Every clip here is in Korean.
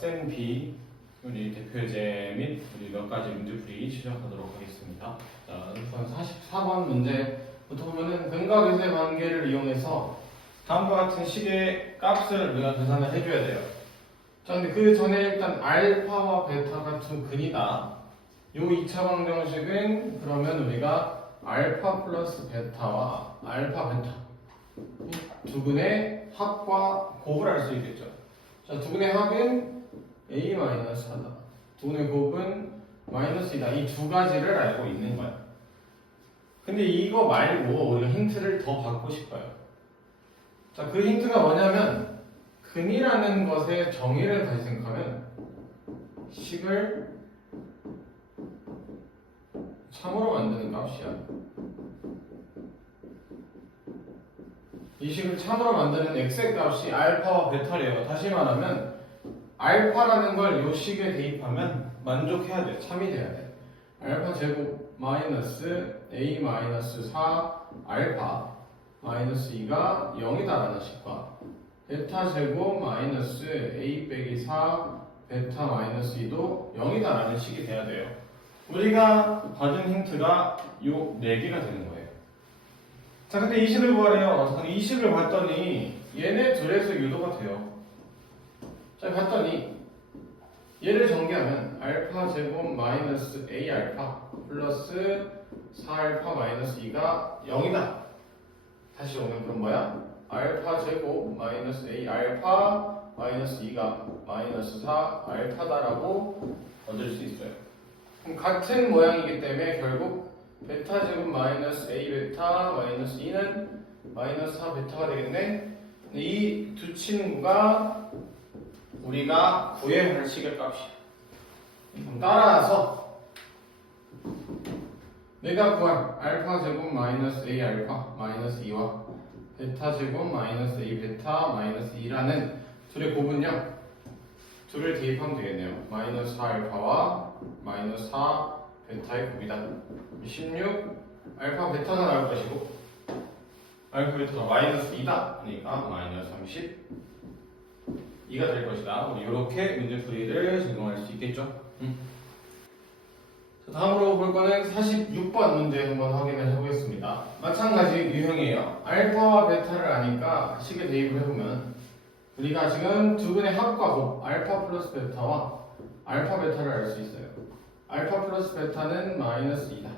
쌤 B 우리 대표제 및 우리 몇 가지 문제풀이 시작하도록 하겠습니다. 자, 우선 44번 문제부터 보면은 근각에서의 관계를 이용해서 다음과 같은 식의 값을 우리가 계산을 해줘야 돼요. 자, 근데 그 전에 일단 알파와 베타가 두 근이다. 요 2차 방정식은 그러면 우리가 알파 플러스 베타와 알파 베타 두 근의 합과 곱을 알 수 있겠죠. 자, 두 근의 합은 a-4다. 두 근의 곱은 마이너스이다. 이 두 가지를 알고 있는 거야. 근데 이거 말고 우리가 힌트를 더 받고 싶어요. 자, 그 힌트가 뭐냐면 근이라는 것의 정의를 다시 생각하면 식을 참으로 만드는 값이야. 이 식을 참으로 만드는 x의 값이 알파와 베타래요. 다시 말하면 알파라는 걸 이 식에 대입하면 만족해야 돼. 참이 돼야 돼. 알파 제곱 마이너스 a 마이너스 4 알파 마이너스 2가 0이다라는 식과 베타 제곱 마이너스 a 빼기 4 베타 마이너스 2도 0이다라는 식이 돼야 돼요. 우리가 받은 힌트가 요 4개가 되는 거예요. 자, 근데 이 식을 구하래요. 이 식을 봤더니 얘네 둘에서 유도가 돼요. 자, 봤더니 얘를 전개하면 알파 제곱 마이너스 a 알파 플러스 4 알파 마이너스 2가 0이다. 다시 오면 그럼 뭐야? 알파 제곱 마이너스 a 알파 마이너스 2가 마이너스 4 알파다라고 얻을 수 있어요. 그럼 같은 모양이기 때문에 결국 베타 제곱 마이너스 a 베타 마이너스 2는 마이너스 4 베타가 되겠네. 이 두 친구가 우리가 구해야 할 식의 값이야. 그럼 따라서 내가 구한 알파 제곱 마이너스 a 알파 마이너스 2와 베타 제곱 마이너스 a 베타 마이너스 2라는 둘의 곱은요, 둘을 대입하면 되겠네요. 마이너스 4 알파와 마이너스 4 베타의 곱이다. 16 알파 베타가 나올 것이고 알파 베타가 마이너스 2다. 그러니까 마이너스 32가 될 것이다. 우리 이렇게 문제풀이를 적용할 수 있겠죠. 자, 다음으로 볼 거는 46번 문제 한번 확인을 해보겠습니다. 마찬가지 유형이에요. 알파와 베타를 아니까 식에 대입을 해보면 우리가 지금 두 근의 합과 곱 알파 플러스 베타와 알파 베타를 알 수 있어요. 알파 플러스 베타는 마이너스 2다.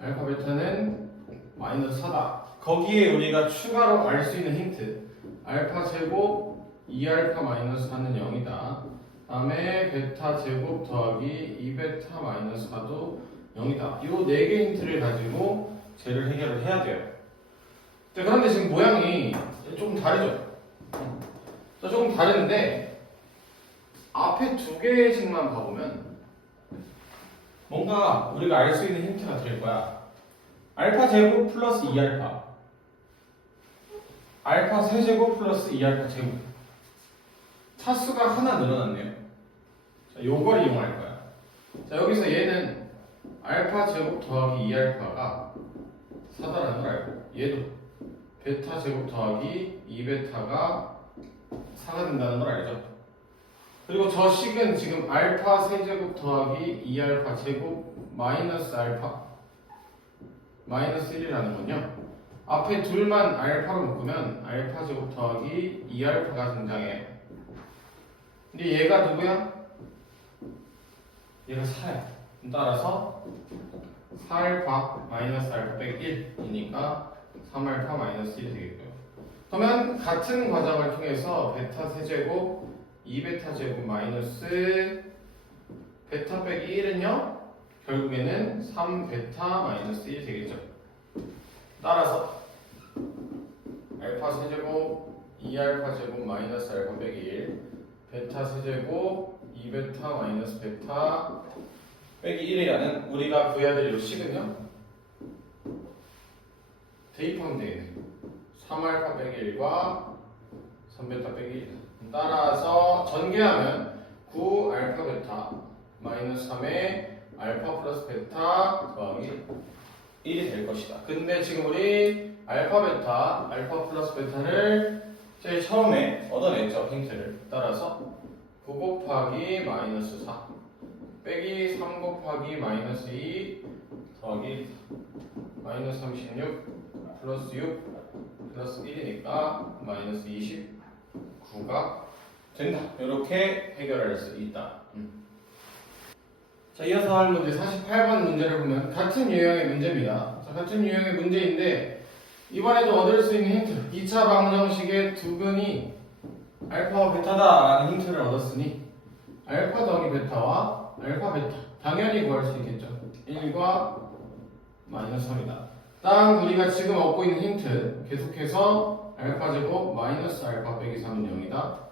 알파 베타는 마이너스 4다. 거기에 우리가 추가로 알 수 있는 힌트 알파 제곱 2알파 마이너스 4는 0이다. 다음에 베타 제곱 더하기 2베타 마이너스 4도 0이다. 이 4개 힌트를 가지고 쟤를 해결을 해야 돼요. 자, 그런데 지금 모양이 조금 다르죠? 자, 조금 다른데 앞에 2개씩만 봐보면 뭔가 우리가 알 수 있는 힌트가 될 거야. 알파 제곱 플러스 2알파 알파 세제곱 플러스 2알파 제곱 차수가 하나 늘어났네요. 자, 요걸 이용할 거야. 자, 여기서 얘는 알파 제곱 더하기 2알파가 4다라는 걸 알고 얘도 베타 제곱 더하기 2베타가 4가 된다는 걸 알죠. 그리고 저 식은 지금 알파 세제곱 더하기 2알파 제곱 마이너스 알파 마이너스 1이라는 건요, 앞에 둘만 알파로 묶으면 알파 제곱 더하기 2알파가 등장해요. 근데 얘가 누구야? 얘가 4야. 따라서 4알파 마이너스 알파 빼기 1이니까 3알파 마이너스 1이 되겠고요. 그러면 같은 과정을 통해서 베타 세제곱 2베타 제곱 마이너스 베타 빼기 1은요 결국에는 3베타 마이너스 1이 되겠죠. 따라서 알파 세제곱 2알파 제곱 마이너스 알파 빼기 1 베타 세제곱 2베타 마이너스 베타 빼기 1이라는 우리가 구해야 될 이 식은요 대입하면 되겠네. 3알파 빼기 1과 3베타 빼기 1. 따라서 전개하면 9알파 베타 마이너스 3의 알파 플러스 베타 더하기 1이 될 것이다. 근데 지금 우리 알파 베타 플러스 베타를 제일 처음에 얻어냈죠. 힌트를 따라서 9 곱하기 마이너스 4 빼기 3 곱하기 마이너스 2 더하기 마이너스 36 플러스 6 플러스 1이니까 마이너스 29가 된다. 이렇게 해결할 수 있다. 자, 이어서 할 문제 48번 문제를 보면 같은 유형의 문제입니다. 자, 같은 유형의 문제인데 이번에도 얻을 수 있는 힌트 2차 방정식의 두근이 알파와 베타다라는 힌트를 얻었으니 알파 더하기 베타와 알파 베타 당연히 구할 수 있겠죠. 1과 마이너스 3이다. 딱 우리가 지금 얻고 있는 힌트 계속해서 알파 제곱 마이너스 알파 빼기 3은 0이다.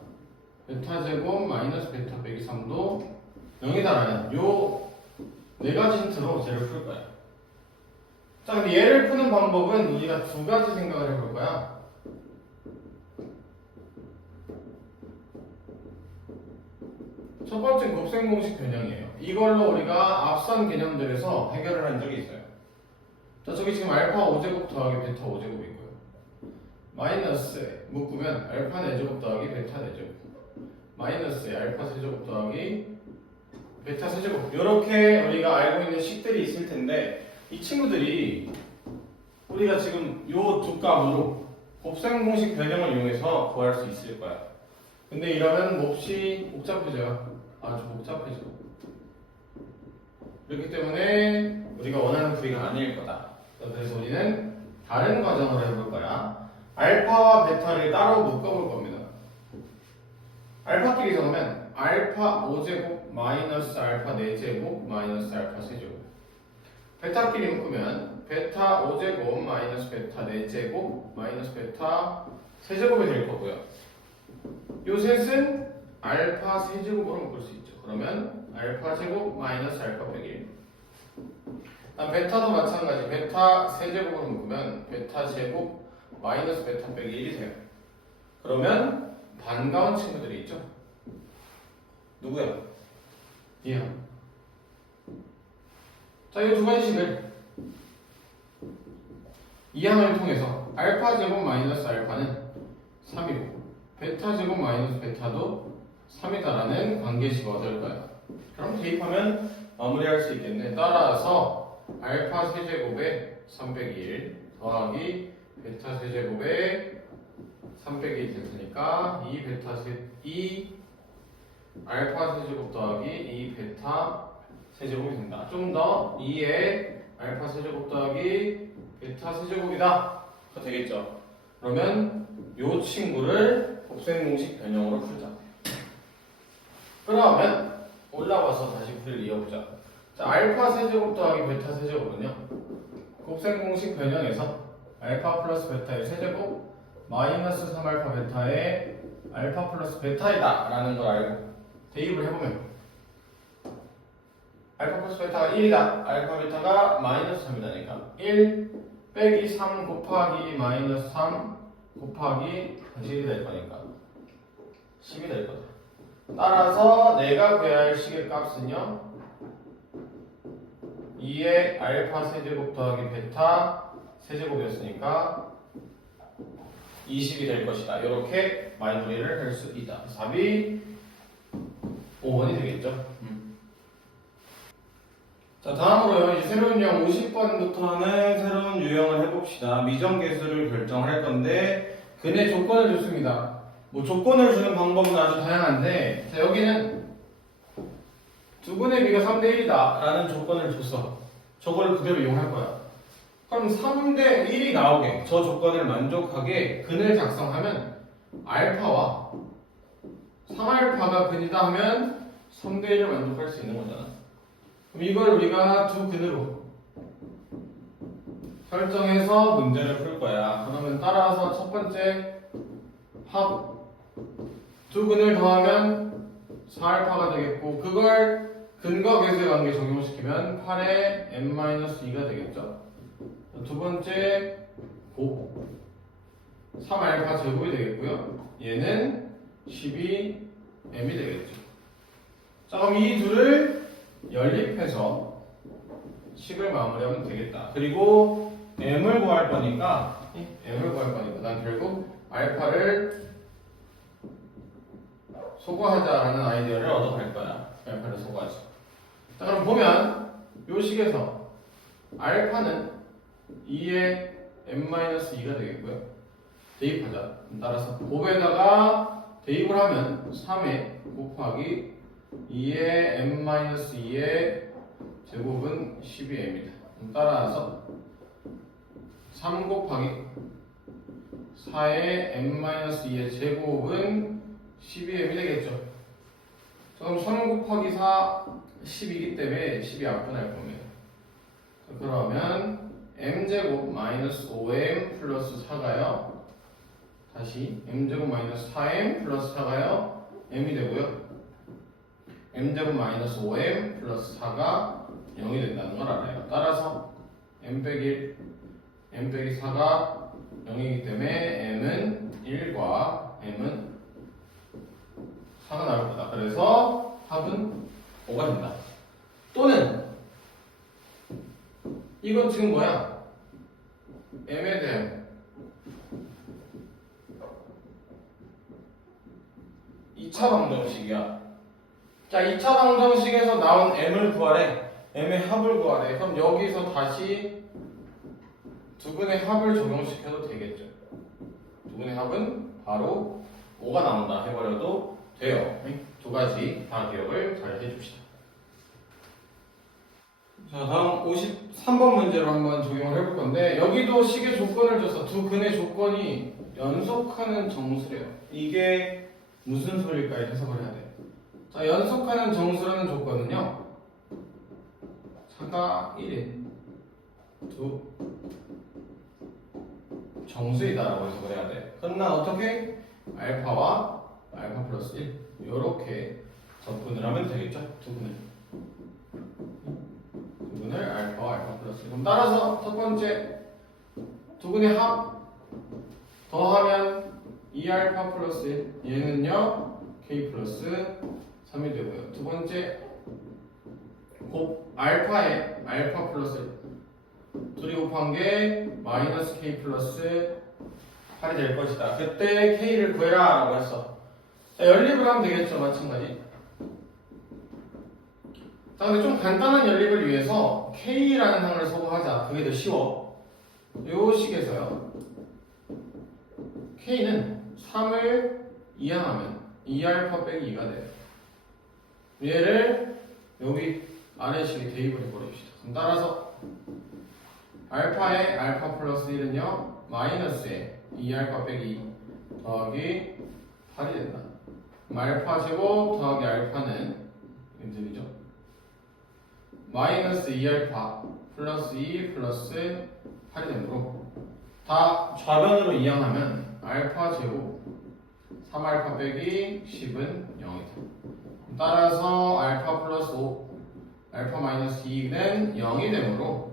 베타 제곱 마이너스 베타 빼기 3도 0이다라는 요 네 가지 힌트로 쟤를 풀 거야. 자, 근데 얘를 푸는 방법은 우리가 두 가지 생각을 해볼 거야. 첫 번째 곱셈 공식 변형이에요. 이걸로 우리가 앞선 개념들에서 해결을 한 적이 있어요. 자, 저기 지금 알파 5제곱 더하기 베타 5제곱이 있고요. 마이너스에 묶으면 알파 4제곱 더하기 베타 4제곱 마이너스에 알파 세제곱 더하기 베타 세제곱 이렇게 우리가 알고 있는 식들이 있을 텐데 이 친구들이 우리가 지금 요 두 값으로 곱셈 공식 변형을 이용해서 구할 수 있을 거야. 근데 이러면 몹시 복잡해져요. 아주 복잡해져. 그렇기 때문에 우리가 원하는 풀이가 아닐 거다. 그래서 우리는 다른 과정으로 해볼 거야. 알파와 베타를 따로 묶어볼 겁니다. 알파끼리 적으면 알파 5제곱 마이너스 알파 4제곱 마이너스 알파 세제곱. 베타끼리 묶으면 베타 5제곱 마이너스 베타 4제곱 마이너스 베타 세제곱이 될 거고요. 요 셋은 알파 세제곱으로 묶을 수 있죠. 그러면 알파 제곱 마이너스 알파 빼기 1. 베타도 마찬가지. 베타 세제곱으로 묶으면 베타 제곱 마이너스 베타 빼기 1이 돼요. 그러면 반가운 친구들이 있죠. 누구야? 이항. 자, 이 두 가지 식을 이항을 통해서 알파 제곱 마이너스 알파는 3이고 베타 제곱 마이너스 베타도 3이다라는 관계식을 얻을 거야. 그럼 대입하면 마무리할 수 있겠네. 따라서 알파 세제곱에 3 빼기 1 더하기 베타 세제곱에 3 빼기 1 됐으니까 2 알파 세제곱 더하기 2 베타 세제곱이 된다. 좀 더 2의 알파 세제곱 더하기 베타 세제곱이다. 되겠죠. 그러면 요 친구를 곱셈 공식 변형으로 풀자. 그러면 올라와서 다시 풀이를 이어보자. 자, 알파 세제곱 더하기 베타 세제곱은요. 곱셈 공식 변형에서 알파 플러스 베타의 세제곱 마이너스 3알파 베타의 알파 플러스 베타이다 라는 걸 알고 대입을 해보면 알파 플러스 베타가 1이다. 알파 베타가 마이너스 3이다니까 1 빼기 3 곱하기 마이너스 3 곱하기 1이 될 거니까 10이 될 거다. 따라서 내가 구해야 할 식의 값은요 2의 알파 세제곱 더하기 베타 세제곱이었으니까 20이 될 것이다. 이렇게 마무리를 할 수 있다. 답이 5번이 되겠죠. 자, 다음으로 이제 새로운 유형 50번부터는 새로운 유형을 해봅시다. 미정계수를 결정할 건데 근의 조건을 줬습니다. 뭐 조건을 주는 방법은 아주 다양한데 자, 여기는 두근의 비가 3대 1이다 라는 조건을 줬어. 저걸 그대로 이용할 거야. 그럼 3대 1이 나오게 저 조건을 만족하게 근을 작성하면 알파와 3알파가 근이다 하면 3대 1을 만족할 수 있는 거잖아. 그럼 이걸 우리가 두 근으로 설정해서 문제를 풀 거야. 그러면 따라서 첫 번째 합 두 근을 더하면 4알파가 되겠고 그걸 근과 계수의 관계 적용시키면 8의 n-2가 되겠죠. 두 번째 곱 3알파 제곱이 되겠고요. 얘는 12m이 되겠죠. 자, 그럼 이 둘을 연립해서 식을 마무리하면 되겠다. 그리고 m을 구할 거니까 난 결국 알파를 소거하자라는 아이디어를 얻어갈 거야. 알파를 소거하지. 자, 그럼 보면 요 식에서 알파는 2의 n-2가 되겠고요. 대입하자. 따라서 곱에다가 대입을 하면 3의 곱하기 2의 n-2의 제곱은 12m입니다. 따라서 3 곱하기 4의 n-2의 제곱은 12m이 되겠죠. 그럼 3 곱하기 4, 10이기 때문에 10이 앞분할 겁니다. 그러면 m제곱 마이너스 5m 플러스 4가요. 다시 m제곱 마이너스 4m 플러스 4가요. m이 되고요. m제곱 마이너스 5m 플러스 4가 0이 된다는 걸 알아요. 따라서 m 빼기 1, m 빼기 4가 0이기 때문에 m은 1과 m은 4가 나올 거다. 그래서 합은 5가 된다. 또는 이건 지금 뭐야? m에 대한 2차 방정식이야. 자, 2차 방정식에서 나온 m을 구하래. m의 합을 구하래. 그럼 여기서 다시 두근의 합을 적용시켜도 되겠죠. 두근의 합은 바로 5가 나온다 해버려도 돼요. 두 가지 다 기억을 잘 해줍시다. 자, 다음 53번 문제로 한번 적용을 해볼 건데, 여기도 식의 조건을 줘서 두 근의 조건이 연속하는 정수래요. 이게 무슨 소리일까 해석을 해야 돼. 자, 연속하는 정수라는 조건은요, 차가 1인 두 정수이다라고 해석을 해야 돼. 그럼 난 어떻게? 알파와 알파 플러스 1 이렇게 접근을 하면 되겠죠? 두 근을 알파와 알파 플러스 1. 그럼 따라서 첫 번째 두 근의 합 더하면 2알파 플러스 1 얘는요 k 플러스 3이 되고요. 두 번째 곱 알파에 알파 플러스 1 둘이 곱한 게 마이너스 k 플러스 8이 될 것이다. 그때 k를 구해라 라고 했어. 자, 연립을 하면 되겠죠. 마찬가지. 자, 근데 좀 간단한 연립을 위해서 k라는 항을 소거하자. 그게 더 쉬워. 요 식에서요 k는 3을 이항하면 2알파 빼기 2가 돼요. 얘를 여기 아래식에 대입을 해버립시다. 그럼 따라서 알파의 알파 플러스 1은요 마이너스에 2알파 빼기 2 더하기 8이 된다. 그럼 알파 제곱 더하기 알파는 왼쪽이죠. 마이너스 2알파 플러스 2 플러스 8이 되므로 다 좌변으로 이항하면 알파 제곱 3알파 빼기 10은 0이다. 따라서 알파 플러스 5 알파 마이너스 2는 0이 되므로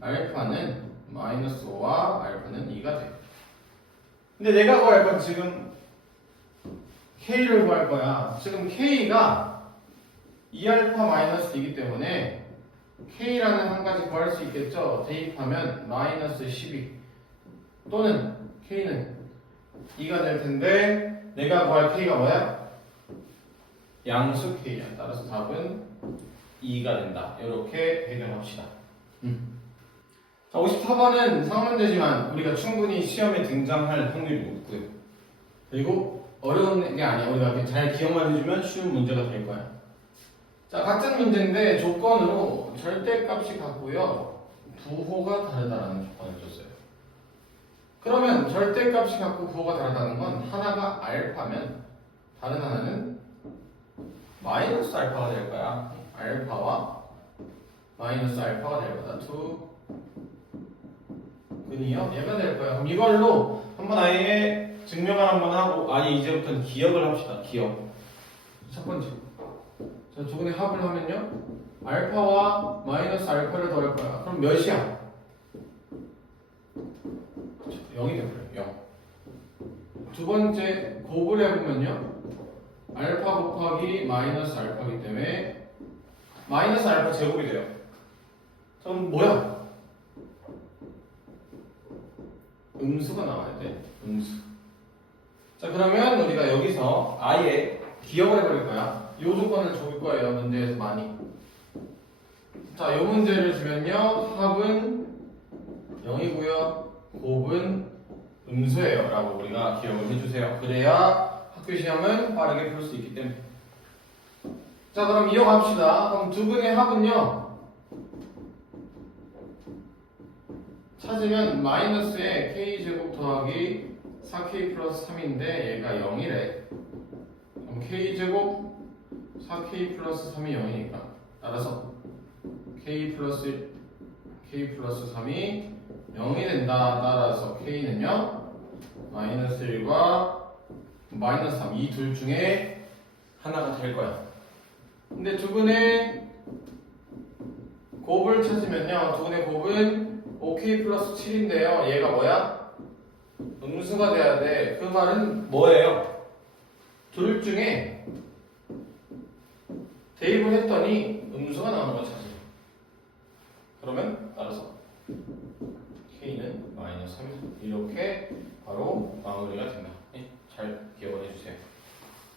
알파는 마이너스 5와 알파는 2가 돼. 근데 내가 구할 건 지금 k를 구할 거야. 지금 k가 2알파 마이너스 2이기 때문에 k라는 한 가지 구할 수 있겠죠. 대입하면 마이너스 12 또는 k는 2가 될 텐데 내가 구할 k가 뭐야? 양수 k야. 따라서 답은 2가 된다. 이렇게 해결합시다. 자, 54번은 상문제지만 우리가 충분히 시험에 등장할 확률이 높고요. 그리고 어려운 게 아니야. 우리가 잘 기억만 해주면 쉬운 문제가 될 거야. 자, 같은 문제인데 조건으로 절대값이 같고요. 부호가 다르다라는 조건을 줬어요. 그러면 절대값이 같고 부호가 다르다는 건 하나가 알파면 다른 하나는 마이너스 알파가 될 거야. 알파와 마이너스 알파가 될 거다. 두 근이요? 얘가 될 거야. 그럼 이걸로 한번 아예 증명을 한번 하고 아예 이제부터는 기억을 합시다. 기억. 첫 번째. 자, 두 근의 합을 하면요. 알파와 마이너스 알파를 더할 거야. 그럼 몇이야? 0이 되버려요. 0. 두 번째 곱을 해보면요. 알파 곱하기 마이너스 알파이기 때문에 마이너스 알파 제곱이 돼요. 그럼 뭐야? 음수가 나와야 돼. 음수. 자, 그러면 우리가 여기서 아예 기억을 해버릴 거야. 이 조건을 줄 거예요. 문제에서 많이. 자, 이 문제를 주면요. 합은 0이고요. 곱은 음수예요. 라고 우리가 기억을 해주세요. 그래야 학교 시험은 빠르게 풀 수 있기 때문에. 자, 그럼 이어갑시다. 그럼 두 분의 합은요. 찾으면 마이너스에 k제곱 더하기 4k 플러스 3인데 얘가 0이래. 그럼 k제곱 4k 플러스 3이 0이니까 따라서 k 플러스 3이 0이 된다. 따라서 k는요 마이너스 1과 마이너스 3 이 둘 중에 하나가 될 거야. 근데 두 분의 곱을 찾으면요 두 분의 곱은 5k 플러스 7인데요 얘가 뭐야? 음수가 돼야 돼. 그 말은 뭐예요? 둘 중에 대입을 했더니 음수가 나오는 걸 찾아요. 그러면 따라서 k는 마이너스 3 이렇게 바로 마무리가 된다. 잘 기억을